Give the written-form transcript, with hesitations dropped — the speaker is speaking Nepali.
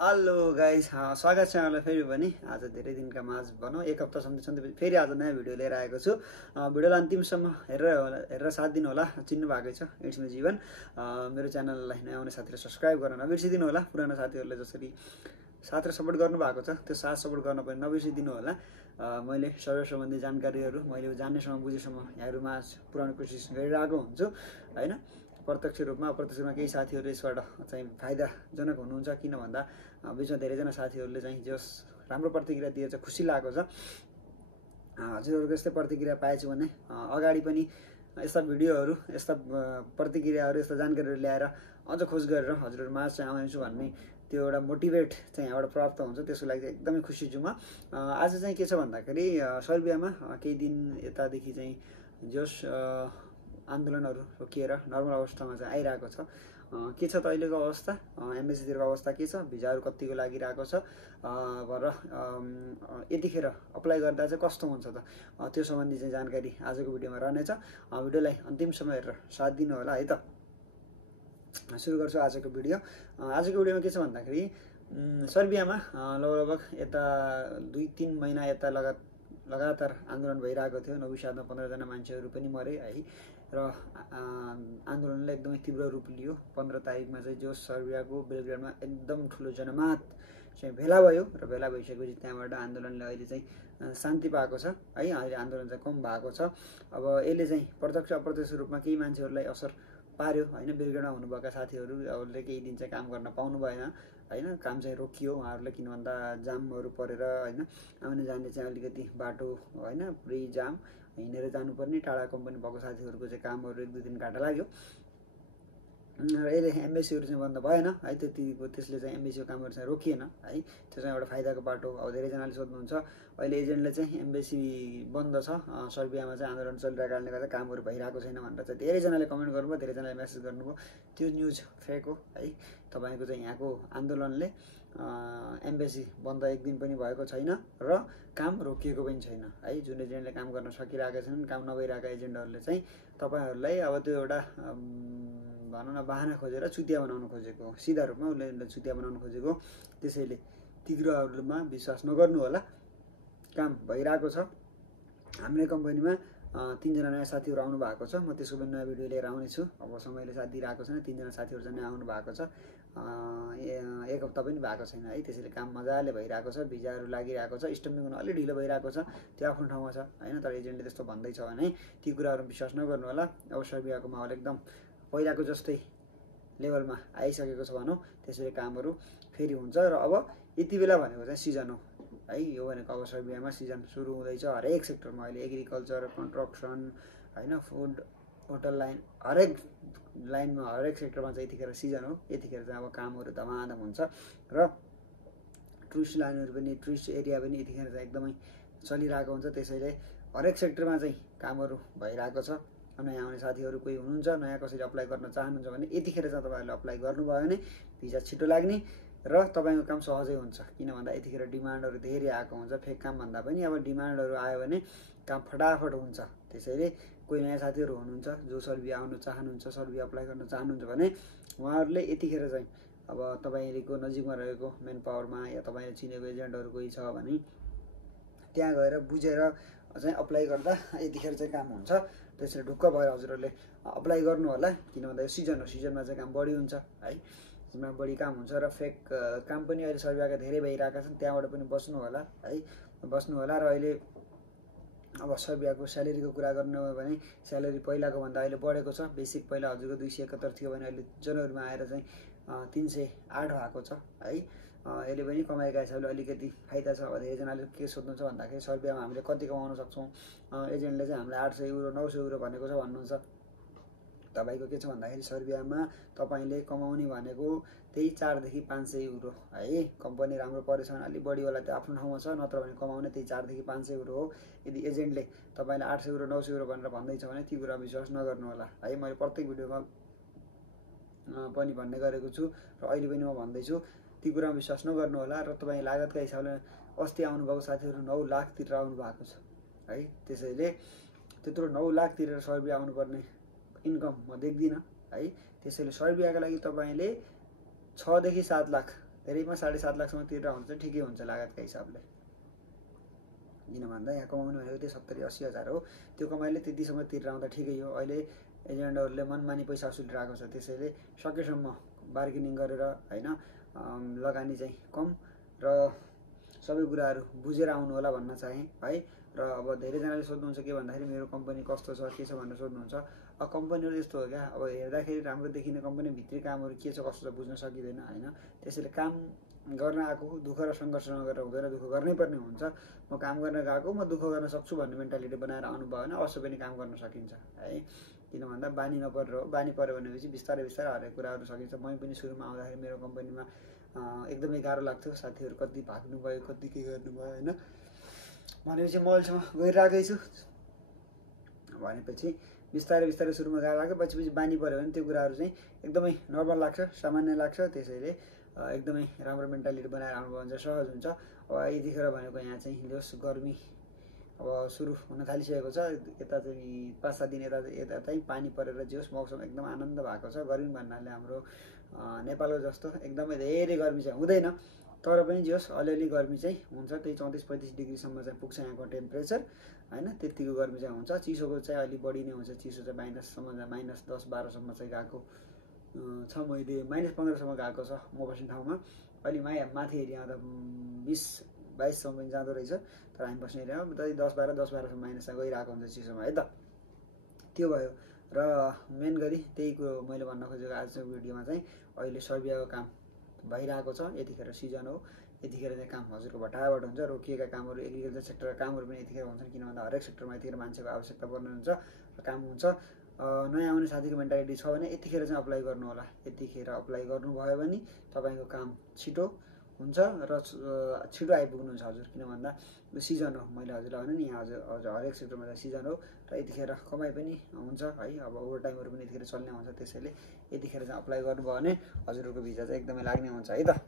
हेलो गाइस, स्वागत छ यहाँलाई फेरि पनि। आज धेरै दिनका माझ भनौँ एक हप्ता सम्झिँदै फेरि आज नयाँ भिडियो लिएर आएको छु। भिडियोलाई अन्तिमसम्म हेरेर साथ दिनु होला। चिन्नु भएकै छ, इट्स मी जीवन। मेरो च्यानललाई नयाँ आउने साथीले सब्सक्राइब गर्न नबिर्सिदिनु होला। पुरानो साथीहरूले जसरी साथ र सपोर्ट गर्नुभएको छ त्यो साथ सपोर्ट गर्न पनि नबिर्सिदिनु होला। मैले सर्वे सम्बन्धी जानकारीहरू मैले जान्नेसम्म बुझेसम्म यहाँहरूमा पुऱ्याउने कोसिस गरिरहेको हुन्छु होइन। प्रत्यक्ष रूपमा अप्रत्यक्ष रूपमा केही साथीहरू यसबाट चाहिँ फाइदाजनक हुनुहुन्छ। किन भन्दा बिचमा धेरैजना साथीहरूले चाहिँ जस राम्रो प्रतिक्रिया दिएर चाहिँ खुसी लागेको छ। हजुरहरूको यस्तै प्रतिक्रिया पाएछु भने अगाडि पनि यस्ता भिडियोहरू, यस्ता प्रतिक्रियाहरू, यस्ता जानकारीहरू ल्याएर अझ खोज गरेर हजुरहरूमा चाहिँ आउँछु भन्ने त्यो एउटा मोटिभेट चाहिँ यहाँबाट प्राप्त हुन्छ। त्यसको लागि चाहिँ एकदमै खुसी छु म। आज चाहिँ के छ भन्दाखेरि सर्बियामा केही दिन यतादेखि चाहिँ जस आन्दोलनहरू रोकिएर नर्मल अवस्थामा चाहिँ आइरहेको छ। के छ त अहिलेको अवस्था, एम्बेसीतिरको अवस्था के छ, भिजाहरू कतिको लागिरहेको छ र यतिखेर अप्लाई गर्दा चाहिँ कस्तो हुन्छ त, त्यो सम्बन्धी चाहिँ जानकारी आजको भिडियोमा रहनेछ। भिडियोलाई अन्तिमसम्म हेरेर साथ दिनु होला है त। सुरु गर्छु आजको भिडियो। आजको भिडियोमा के छ भन्दाखेरि सर्बियामा लगभग यता 2-3 महिना यता लगातार आन्दोलन भइरहेको थियो। नौबिसादमा 15जना मान्छेहरू पनि मरे है र आन्दोलनले एकदमै तीव्र रूप लियो। 15 तारिकमा चाहिँ जो सर्बियाको बेलग्रेडमा एकदम ठुलो जनमात चाहिँ भेला भयो र भेला भइसकेपछि त्यहाँबाट आन्दोलनले अहिले चाहिँ शान्ति पाएको छ है। अहिले आन्दोलन चाहिँ कम भएको छ। अब यसले चाहिँ प्रत्यक्ष अप्रत्यक्ष रूपमा केही मान्छेहरूलाई असर पार्यो होइन। बेलग्रेडमा हुनुभएका साथीहरूले केही दिन चाहिँ काम गर्न पाउनु भएन होइन। काम चाहिँ रोकियो उहाँहरूले, किन भन्दा जामहरू परेर होइन। आउने जाने चाहिँ अलिकति बाटो होइन पुरै जाम, हिँडेर जानुपर्ने, टाढा कम्पनी भएको साथीहरूको चाहिँ कामहरू 1-2 दिन घाटा लाग्यो र यसले एम्बेसीहरू चाहिँ बन्द भएन है। त्यतिको त्यसले चाहिँ एम्बेसीको कामहरू चाहिँ रोकिएन है। त्यो चाहिँ एउटा फाइदाको बाटो। अब धेरैजनाले सोध्नुहुन्छ अहिले एजेन्टले चाहिँ एम्बेसी बन्द छ सर्बियामा चाहिँ आन्दोलन चलिरहेको कारणले गर्दा कामहरू भइरहेको छैन भनेर चाहिँ धेरैजनाले कमेन्ट गर्नुभयो, धेरैजनाले मेसेज गर्नुभयो। त्यो न्युज फेक हो है। तपाईँको चाहिँ यहाँको आन्दोलनले एम्बेसी बन्द एक दिन पनि भएको छैन र काम रोकिएको पनि छैन है। जुन एजेन्टले काम गर्न सकिरहेका छन्, काम नभइरहेका एजेन्टहरूले चाहिँ तपाईँहरूलाई अब त्यो एउटा भनौँ न बाहना खोजेर चुतिया बनाउन खोजेको, सिधा रूपमा उसले चुतिया बनाउन खोजेको। त्यसैले ती कुराहरूमा विश्वास नगर्नु होला। काम भइरहेको छ। हाम्रै कम्पनीमा 3जना नयाँ साथीहरू आउनु भएको छ। म त्यसको पनि नयाँ भिडियो लिएर आउनेछु। अब समयले साथ दिइरहेको छैन। 3जना साथीहरू चाहिँ नयाँ आउनु भएको छ। एक हप्ता पनि भएको छैन है। त्यसैले काम मजाले भइरहेको छ। भिजाहरू लागिरहेको छ। स्टम्पिङ हुन अलि ढिलो भइरहेको छ, त्यो आफ्नो ठाउँमा छ होइन। तर एजेन्टले त्यस्तो भन्दैछ भने ती कुराहरू विश्वास नगर्नु होला। अब सर्बियाको माहौल एकदम पहिलाको जस्तै लेभलमा आइसकेको छ भनौँ। त्यसैले कामहरू फेरि हुन्छ र अब यति बेला भनेको चाहिँ सिजन हो है। यो भनेको अब सर्बियामा सिजन सुरु हुँदैछ। हरेक सेक्टरमा अहिले एग्रिकल्चर, कन्स्ट्रक्सन होइन, फुड, होटल लाइन, हरेक लाइनमा हरेक सेक्टरमा चाहिँ यतिखेर सिजन हो। यतिखेर चाहिँ अब कामहरू धमाधम हुन्छ र टुरिस्ट लाइनहरू पनि, टुरिस्ट एरिया पनि यतिखेर चाहिँ एकदमै चलिरहेको हुन्छ। त्यसैले हरेक सेक्टरमा चाहिँ कामहरू भइरहेको छ। नयाँ आउने साथीहरू कोही हुनुहुन्छ, नयाँ कसरी अप्लाई गर्न चाहनुहुन्छ भने यतिखेर चाहिँ तपाईँहरूले अप्लाई गर्नुभयो भने भिजा छिटो लाग्ने र तपाईँको काम सहजै हुन्छ। किन भन्दा यतिखेर डिमान्डहरू धेरै आएको हुन्छ। फेक काम भन्दा पनि अब डिमान्डहरू आयो भने काम फटाफट हुन्छ। त्यसैले कोही नयाँ साथीहरू हुनुहुन्छ जो सर्बिया आउनु चाहनुहुन्छ, सर्बिया अप्लाई गर्न चाहनुहुन्छ भने उहाँहरूले यतिखेर चाहिँ अब तपाईँको नजिकमा रहेको मेन पावरमा या तपाईँले चिनेको एजेन्टहरू कोही छ भने त्यहाँ गएर बुझेर चाहिँ अप्लाई गर्दा यतिखेर चाहिँ काम हुन्छ। त्यसैले ढुक्क भएर हजुरहरूले अप्लाई गर्नु होला। किन भन्दा यो सिजन हो। सिजनमा चाहिँ काम बढी हुन्छ है। सिजनमा बढी काम हुन्छ र फेक काम पनि अहिले सर्बियाका धेरै भइरहेका छन्। त्यहाँबाट पनि बस्नु होला है, बस्नु होला। र अहिले अब सर्बियाको स्यालेरीको कुरा गर्नु हो भने स्यालेरी पहिलाको भन्दा अहिले बढेको छ। बेसिक पहिला हजुरको 271 थियो भने अहिले जनवरीमा आएर चाहिँ 308 भएको छ है। यसले पनि कमाइका हिसाबले अलिकति फाइदा छ। अब धेरैजनाले के सोध्नुहुन्छ भन्दाखेरि सर्बियामा हामीले कति कमाउन सक्छौँ, एजेन्टले चाहिँ हामीलाई 800 युरो 900 युरो भनेको छ भन्नुहुन्छ। तपाईँको के छ भन्दाखेरि सर्बियामा तपाईँले कमाउने भनेको त्यही 400 देखि 500 युरो है। कम्पनी राम्रो परेछ भने अलिक बढी होला, त्यो आफ्नो ठाउँमा छ। नत्र भने कमाउने त्यही 400 देखि 500 युरो हो। यदि एजेन्टले तपाईँले 800 युरो 900 युरो भनेर भन्दैछ भने ती कुरा विश्वास नगर्नु होला है। मैले प्रत्येक भिडियोमा पनि भन्ने गरेको छु र अहिले पनि म भन्दैछु, ती कुरामा विश्वास नगर्नु होला। र तपाईँ लागतका हिसाबले अस्ति आउनुभएको साथीहरू 9 लाख तिरेर आउनु भएको छ है। त्यसैले त्यत्रो 9 लाख तिरेर सर्बिया आउनुपर्ने इन्कम म देख्दिनँ है। त्यसैले सर्बियाका लागि तपाईँले 6 देखि 7 लाख धेरैमा 7.5 लाखसम्म तिरेर आउँछ चाहिँ ठिकै हुन्छ लागतका हिसाबले। किन भन्दा यहाँ कमाउनु भनेको त्यही 70-80 हजार हो, त्यो कमाइले त्यतिसम्म तिरेर आउँदा ठिकै हो। अहिले एजेन्टहरूले मनमानी पैसा असुलिरहेको छ, त्यसैले सकेसम्म बार्गेनिङ गरेर होइन लगानी चाहिँ कम र सबै कुराहरू बुझेर आउनु होला भन्न चाहेँ है। र अब धेरैजनाले सोध्नुहुन्छ के भन्दाखेरि मेरो कम्पनी कस्तो छ के छ भनेर सोध्नुहुन्छ। अब कम्पनीहरू यस्तो हो क्या, अब हेर्दाखेरि राम्रो देखिने कम्पनी भित्री कामहरू के छ कस्तो छ बुझ्न सकिँदैन होइन। त्यसैले काम गर्न आएको दुःख र सङ्घर्ष नगरेर हुँदैन, दुःख गर्नै पर्ने हुन्छ। म काम गर्न गएको, म दुःख गर्न सक्छु भन्ने मेन्टालिटी बनाएर आउनु भयो भने अवश्य पनि काम गर्न सकिन्छ है। किन भन्दा बानी नपरेर हो, बानी पऱ्यो भनेपछि बिस्तारै बिस्तारै हरेक कुराहरू सकिन्छ। मै पनि सुरुमा आउँदाखेरि मेरो कम्पनीमा एकदमै गाह्रो लाग्थ्यो, साथीहरू कति भाग्नु भयो कति के गर्नुभयो होइन। भनेपछि म अहिलेसम्म गइरहेकै छु। भनेपछि बिस्तारै बिस्तारै सुरुमा गाह्रो लाग्यो, पछि बानी पऱ्यो भने त्यो कुराहरू चाहिँ एकदमै नर्मल लाग्छ, सामान्य लाग्छ। त्यसैले एकदमै राम्रो मेन्टालिटी बनाएर आउनुभयो भने चाहिँ सहज हुन्छ। अब यतिखेर भनेको यहाँ चाहिँ जस गर्मी अब सुरु हुन थालिसकेको छ, यता चाहिँ 5-7 दिन यता चाहिँ पानी परेर जोस् मौसम एकदम आनन्द भएको छ। गर्मी भन्नाले हाम्रो नेपालको जस्तो एकदमै धेरै गर्मी चाहिँ हुँदैन, तर पनि जोस् अलिअलि गर्मी चाहिँ हुन्छ। त्यही 34-35 डिग्रीसम्म चाहिँ पुग्छ यहाँको टेम्परेचर होइन, त्यतिको गर्मी चाहिँ हुन्छ। चिसोको चाहिँ अलिक बढी नै हुन्छ, चिसो चाहिँ -सम्म -10-12सम्म चाहिँ गएको छ। मैले -15सम्म गएको छ म बस्ने ठाउँमा। अलि माथि एरियामा त 20-22सम्म पनि जाँदो रहेछ, तर हामी बस्ने एरियामा 10-12सम्म माइनसमा गइरहेको हुन्छ चिसोमा है त। त्यो भयो र मेन गरी त्यही कुरो मैले भन्न खोजेको आजको भिडियोमा चाहिँ अहिले सर्बियाको काम भइरहेको छ। यतिखेर सिजन हो, यतिखेर चाहिँ काम हजुरको भटाभट हुन्छ। रोकिएका कामहरू एग्रिकल्चर सेक्टरका कामहरू पनि यतिखेर हुन्छन्, किन भन्दा हरेक सेक्टरमा यतिखेर मान्छेको आवश्यकता पर्ने हुन्छ र काम हुन्छ। नयाँ आउने साथीको मेन्टालिटी छ भने यतिखेर चाहिँ अप्लाई गर्नु होला। यतिखेर अप्लाई गर्नुभयो भने तपाईँको काम छिटो हुन्छ र छिटो आइपुग्नुहुन्छ हजुर। किन भन्दा यो सिजन हो, मैले हजुरलाई भने नि यहाँ हजुर हरेक सेक्टरमा चाहिँ सिजन हो र यतिखेर कमाइ पनि हुन्छ है। अब ओभर टाइमहरू पनि यतिखेर चल्ने हुन्छ, त्यसैले यतिखेर चाहिँ अप्लाई गर्नुभयो भने हजुरहरूको भिजा चाहिँ एकदमै लाग्ने हुन्छ है त।